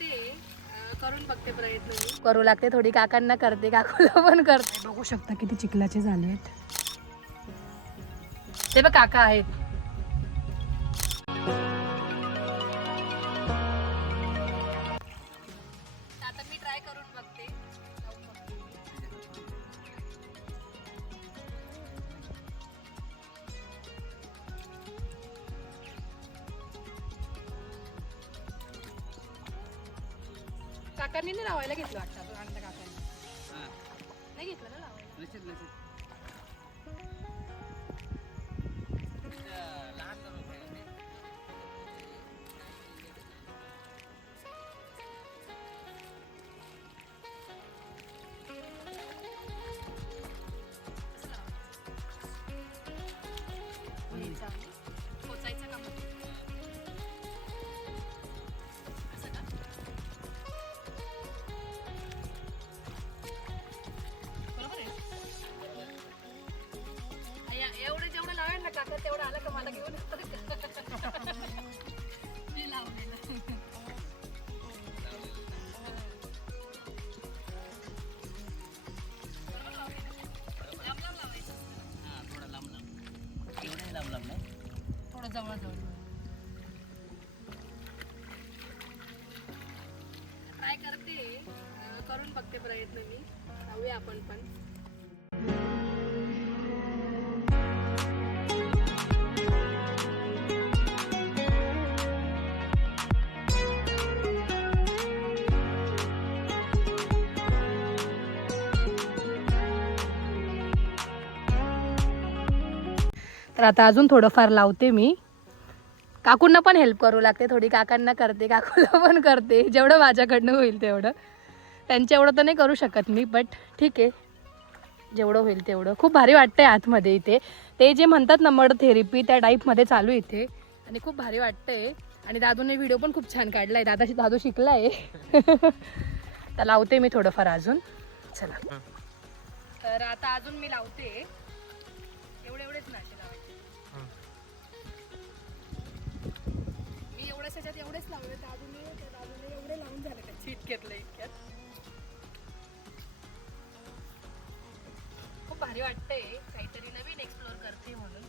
करते, करून बघते प्रयत्न करू लागते, थोडी काकांना करते, काकूला पण करते. बघू शकता किती चिखलाचे झाले आहेत ते बघ, काका आहेत. आता मी ट्राय करून बघते. काकांनी नाही लावायला घेतलं वाटतं, काकांनी नाही घेतलं ना लावायला. पोचायचं का मग? असं का? बरोबर आहे. एवढं जेवढं लावेल ना काका तेवढं आलं का मला घेऊन मी लावलेलं. थोडं जवळ जवळ ट्राय करते, करून बघते प्रयत्न मी. लावूया आपण पण. तर आता अजून थोडंफार लावते मी. काकूंना पण हेल्प करू लागते, थोडी काकांना करते, काकूला पण करते, जेवढं माझ्याकडनं होईल तेवढं. त्यांच्या एवढं तर नाही करू शकत मी, बट ठीक आहे, जेवढं होईल तेवढं. खूप भारी वाटतंय आतमध्ये इथे. ते जे म्हणतात ना मड थेरपी, त्या टाईपमध्ये चालू इथे, आणि खूप भारी वाटतंय. आणि दादूने व्हिडिओ पण खूप छान काढला आहे. दादू शिकला आहे. तर लावते मी थोडंफार अजून. चला, तर आता अजून मी लावते. एवढेच नाशे लावायचे. मी एवढेच लावले. दादूने एवढे लावून झाले का चिटकेतलं इतक्यात. खूप भारी वाटतंय, काहीतरी नवीन एक्सप्लोर करते म्हणून.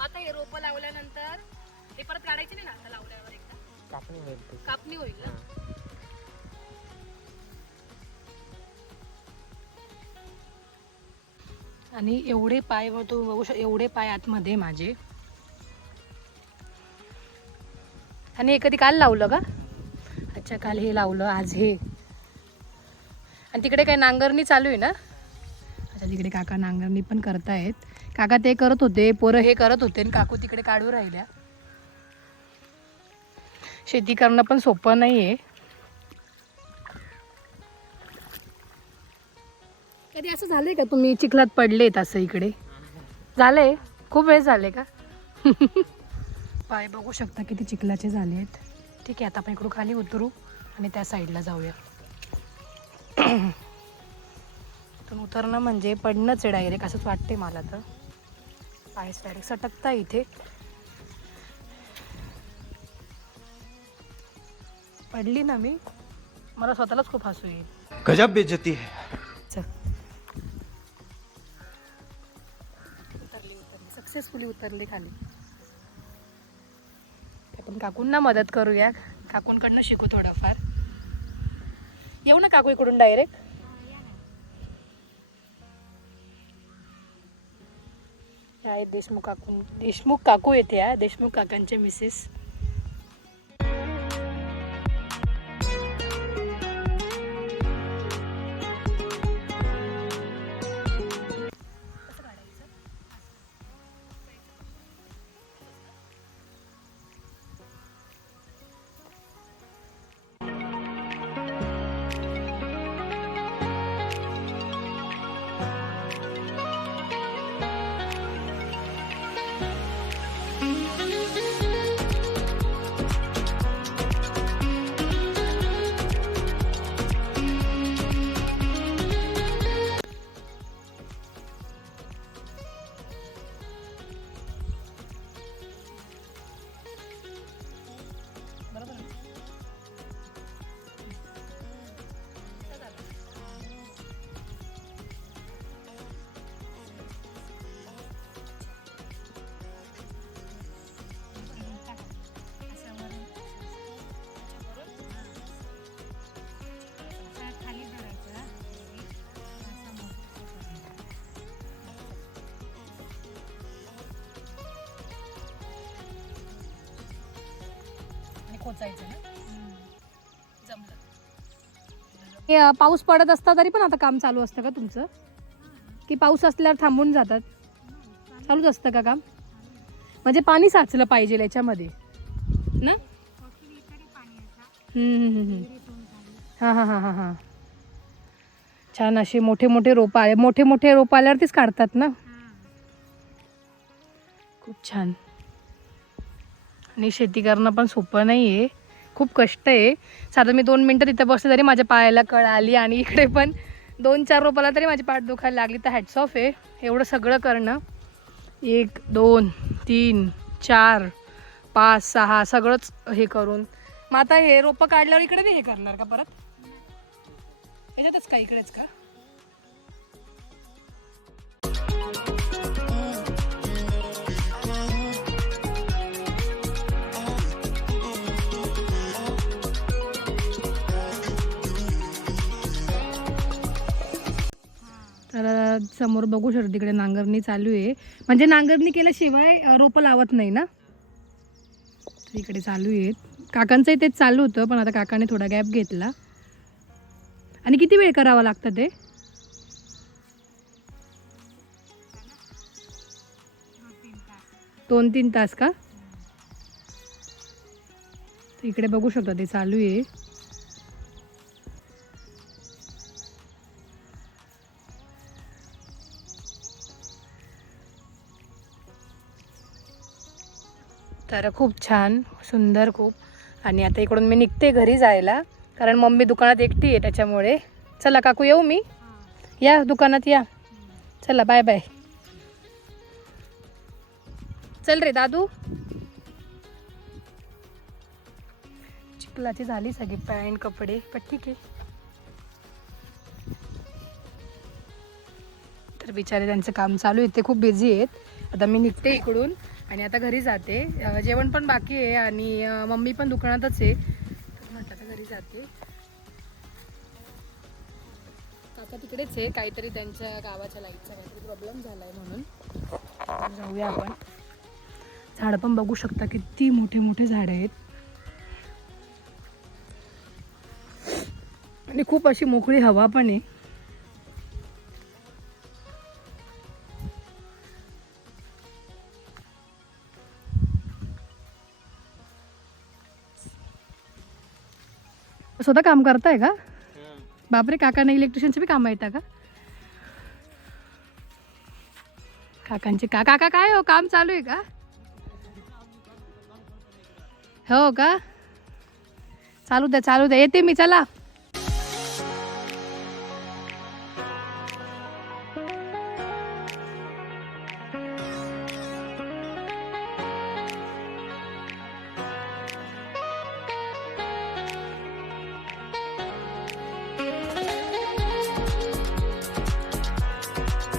आता हे रोपं लावल्यानंतर हे परत काढायचे नाही ना, आता लावल्यावर एकदा कापणी होईल ना. आणि एवढे पाय तू बघू एवढे पाय आतमध्ये माझे. आणि हे कधी काल लावलं का? अच्छा, काल हे लावलं, आज हे. आणि तिकडे काय नांगरणी चालू आहे ना? अच्छा, तिकडे काका नांगरणी पण करतायत. काका ते करत होते, पोरं हे करत होते, आणि काकू तिकडे काढू राहिल्या. शेती करणं पण सोपं नाही आहे. कधी असं झालंय का तुम्ही चिखलात पडलेत असं इकडे? झालंय? खूप वेळ झाले का? पाय बघू शकता किती चिखलाचे झाले आहेत. ठीक आहे, आता आपण इकडून खाली उतरू आणि त्या साईडला जाऊया. इथून उतरणं म्हणजे पडणंच आहे डायरेक्ट, असंच वाटते मला तर. पायच डायरेक्ट सटकता इथे. पडली ना मी, मला स्वतःलाच खूप हसू येईल. गजब बेइज्जती है. चल, उतरली सक्सेसफुली उतरली खाली. आपण काकूंना मदत करूया, काकूंकडनं शिकू थोडाफार. येऊ ना काकू इकडून डायरेक्ट. आहेत देशमुख काकू येते. देशमुख काकांचे मिसेस. पोचायचं ना. जमलं. पाऊस पडत असता तरी पण आता काम चालू असतं का तुमचं, की पाऊस असल्यावर थांबून जातात? चालूच असतं का काम? म्हणजे पाणी साचलं पाहिजे याच्यामध्ये ना. हां हां हां हां हां. छान असे मोठे मोठे रोप आले, मोठे मोठे रोप आल्यावरतीच काढतात ना. खूप छान. आणि शेती करणं पण सोपं नाही आहे, खूप कष्ट आहे. साधं मी 2 मिनटं तिथं बसले तरी माझ्या पायाला कळ आली, आणि इकडे पण 2-4 रोपाला तरी माझी पाठ दुखायला लागली. तर हॅट्स ऑफ आहे एवढं सगळं करणं. 1 2 3 4 5 6 सगळंच हे करून. मग आता हे रोपं काढल्यावर इकडे बी हे करणार का परत याच्यातच का, इकडेच का? तर समोर बघू शकतो तिकडे नांगरणी चालू आहे. म्हणजे नांगरणी केल्याशिवाय रोपं लावत नाही ना. तर इकडे चालू आहेत. काकांचंही तेच चालू होतं, पण आता काकाने थोडा गॅप घेतला. आणि किती वेळ करावं लागतं ते? 2-3 तास का? तर इकडे बघू शकता ते चालू आहे. तर खूप छान सुंदर खूप. आणि आता इकडून मी निघते घरी जायला, कारण मम्मी दुकानात एकटी आहे त्याच्यामुळे. चला काकू येऊ मी? या दुकानात या. चला बाय बाय. चल रे दादू. चिखलाची झाली सगळी पॅन्ट कपडे, पण ठीक आहे. तर बिचारे त्यांचं काम चालू आहे, ते खूप बिझी आहेत. आता मी निघते इकडून आणि आता घरी जाते. जेवण पण बाकी आहे आणि मम्मी पण दुकानातच आहे. तर म्हटलं आता घरी जाते. काका तिकडेच आहे, काहीतरी त्यांच्या गावाच्या लाईटचा काहीतरी प्रॉब्लेम झाला आहे म्हणून. जाऊया आपण. झाडं पण बघू शकता किती मोठे मोठे झाडं आहेत, आणि खूप अशी मोकळी हवा पण आहे. स्वतः काम करताय का? बापरे, काकांना इलेक्ट्रिशियनचे बी काम येतं का? काकांचे काका काय हो, काम चालू आहे का? हो का? चालू द्या चालू द्या, येते मी. चला.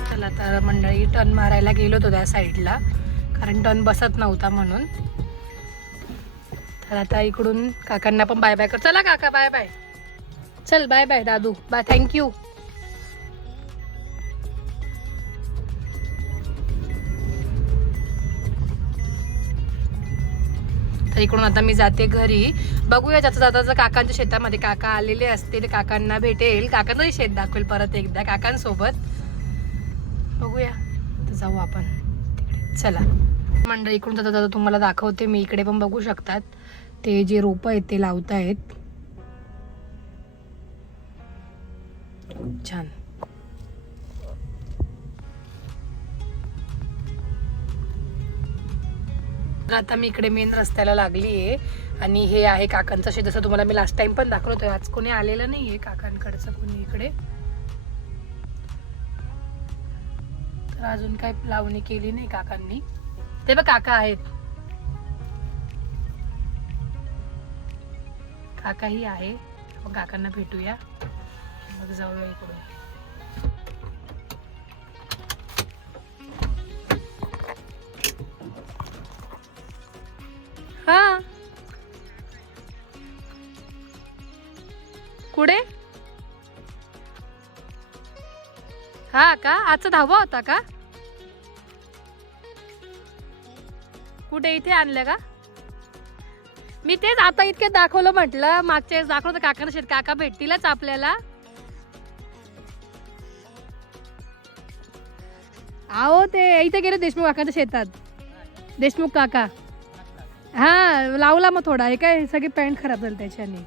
चला तर मंडळी, टर्न मारायला गेलो होतो त्या साईडला, कारण टर्न बसत नव्हता म्हणून. तर आता इकडून काकांना पण बाय बाय कर. चला काका बाय बाय. चल बाय बाय दादू, बाय, थँक्यू. तर इकडून आता मी जाते घरी. बघूया जाता जाता काकांच्या शेतामध्ये काका आलेले असतील, काकांना भेटेल, काकांचंही शेत दाखवेल परत एकदा काकांसोबत. बघूया तर जाऊ आपण तिकडे. चला मंडळी, इकडून जाता जाता तुम्हाला दाखवते मी. इकडे पण बघू शकतात ते जे रोपं आहेत ते लावतायत. खूप छान. आता मी इकडे मेन रस्त्याला लागली आहे, आणि हे आहे काकांचं शेत. जसं तुम्हाला मी लास्ट टाइम पण दाखवतोय. आज कोणी आलेलं नाहीये काकांकडचं कोणी इकडे. तर अजून काय लावणी केली नाही काकांनी. ते बघ काका आहेत, काकाही आहे. मग काकांना भेटूया, मग जाऊया इकडून. हा कुठे? हा का, आजचा 10वा होता का? कुठे, इथे आणलं का? मी तेच आता इतके दाखवलं, म्हटलं मागच्या वेळेस दाखवलं तर काकांना शेत काका भेटतीलच आपल्याला. आहो ते इथे गेले देशमुख काकांच्या शेतात, देशमुख काका. हा लावला मग थोडा, हे काय सगळी पॅन्ट खराब झाली त्याच्याने.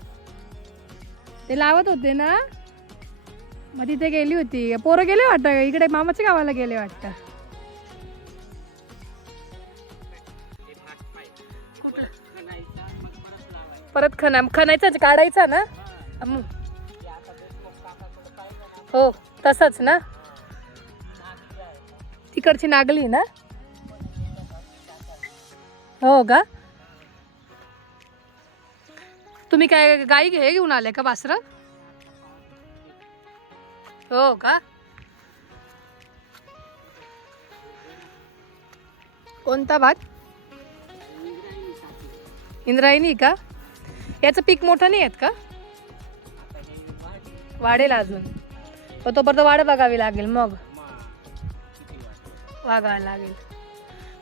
ते लावत होते ना, मग तिथे गेली होती. पोरं गेले वाटतं इकडे मामाच्या गावाला गेले वाटतं. परत खणायचा काढायचा ना. हो तसंच ना, तिकडची नागली ना. हो का, तुम्ही काय गाई घेऊन आले का वासरं? हो का, कोणता भात? इंद्रायणी का? याचं पीक मोठं नाही आहेत का? वाढेल अजून, पण तोपर्यंत वाढ बघावी लागेल, मग वागायला लागेल.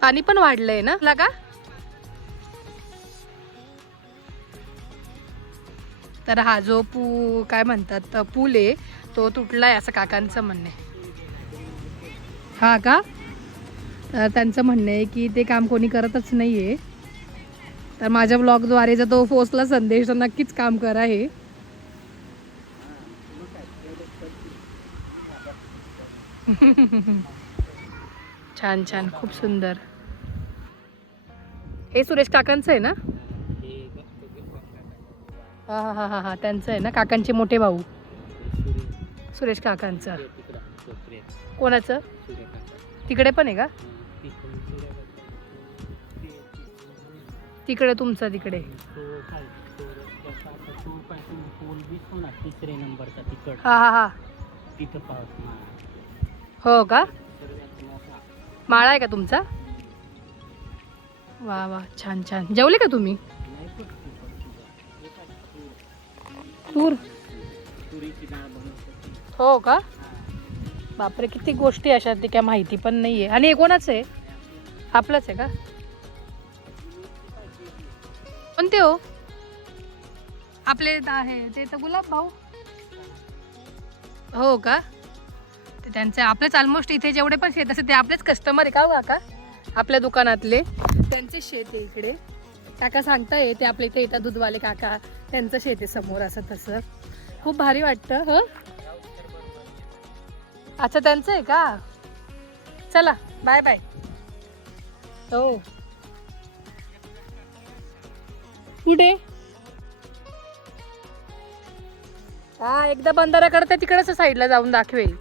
पाणी पण वाढलंय ना लगा. तर हा जो काय म्हणतात पूल आहे तो तुटलाय असं काकांचं म्हणणं आहे. हा का, तर त्यांचं म्हणणं आहे की ते काम कोणी करतच नाहीये. तर माझ्या ब्लॉगद्वारे जर तो पोचला संदेश तर नक्कीच काम करा हे. छान छान, खूप सुंदर. हे सुरेश काकांचं आहे ना? हा हा हा हा, त्यांचं आहे ना, काकांचे मोठे भाऊ सुरेश काकांचं. कोणाचं? तिकडे पण आहे का? तिकडे तुमचं तिकडे. हा हा हा, हो का, माळा आहे का तुमचा? वा वा, छान छान. जेवले का तुम्ही? तूर, हो का, बापरे, किती गोष्टी अशा ती काय माहिती पण नाहीये. आणि हे कोणाचं आहे? आपलंच आहे का? कोणते हो? आपले आहे ते तर गुलाब भाऊ. हो का, ते त्यांचे आपलेच ऑलमोस्ट. इथे जेवढे पण शेत असते ते आपलेच कस्टमर आहे का हो काका? आपल्या दुकानातले त्यांचे शेत आहे इकडे. काका सांगताय ते आपल्या इथे येतात दूधवाले काका, त्यांचं शेत आहे समोर. असं तसं खूप भारी वाटतं. हो अच्छा, त्यांचं आहे का? चला बाय बाय. हो, कुठे? हा, एकदा बंधाऱ्याकडे ते तिकडच साईडला जाऊन दाखवेल.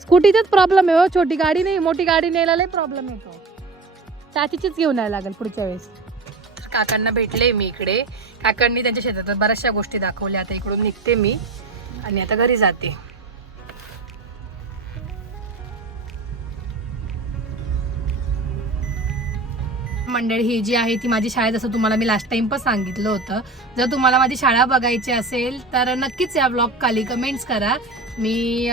स्कूटीचाच प्रॉब्लेम आहे हो, छोटी गाडी नाही, मोठी गाडी न्यायला लय प्रॉब्लेम येतो. चाचीचीच घेऊन यायला लागेल पुढच्या वेळेस. काकांना भेटले मी इकडे. काकांनी त्यांच्या शेतात बऱ्याचशा गोष्टी दाखवल्या. आता इकडून निघते मी आणि आता घरी जाते. मंडळी ही जी आहे ती माझी शाळा, जसं तुम्हाला मी लास्ट टाइम पण सांगितलं होतं. जर तुम्हाला माझी शाळा बघायची असेल तर नक्कीच या ब्लॉग खाली कमेंट्स करा. मी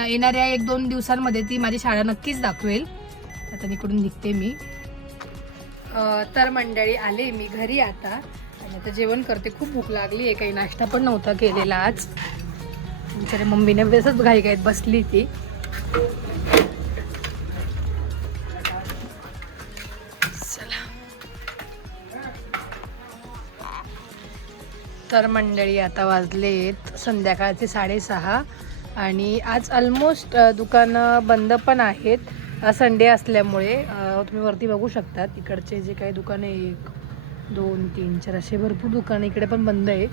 येणाऱ्या 1-2 दिवसांमध्ये ती माझी शाळा नक्कीच दाखवेल. आता इकडून निघते मी. तर मंडळी आले मी घरी आता आणि आता जेवण करते. खूप भूक लागली आहे, काही नाश्ता पण नव्हता केलेला आज. बिचारे मम्मीने बेसच घाईघाईत बसली ती. तर मंडळी आता वाजलेत संध्याकाळचे 6:30 आणि आज ऑलमोस्ट दुकानं बंद पण आहेत, संडे असल्यामुळे. तुम्ही वरती बघू शकता तिकडचे जे काही दुकानं, 1, 2, 3, 4 असे भरपूर दुकानं इकडे पण बंद आहे.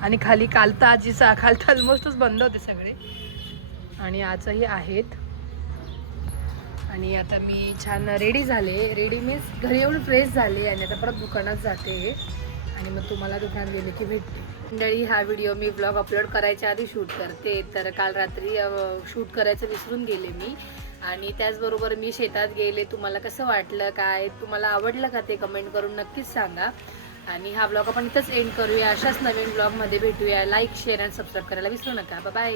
आणि खाली काल तर ऑलमोस्टच बंद होते सगळे आणि आजही आहेत. आणि आता मी छान रेडी झाले. रेडी मीन्स घरी येऊन फ्रेश झाले आणि आता परत दुकानात जाते आणि मग तुम्हाला दुकानात गेले की भेटते. मंडळी हा व्हिडिओ मी ब्लॉग अपलोड करायच्या आधी शूट करते. तर काल रात्री शूट करायचं विसरून गेले मी. आणि त्याचबरोबर मी शेतात गेले. तुम्हाला कसं वाटलं, काय तुम्हाला आवडलं का ते कमेंट करून नक्कीच सांगा. आणि हा ब्लॉग आपण इथंच एंड करूया. अशाच नवीन ब्लॉगमध्ये भेटूया. लाईक, शेअर आणि सबस्क्राईब करायला विसरू नका. बाय.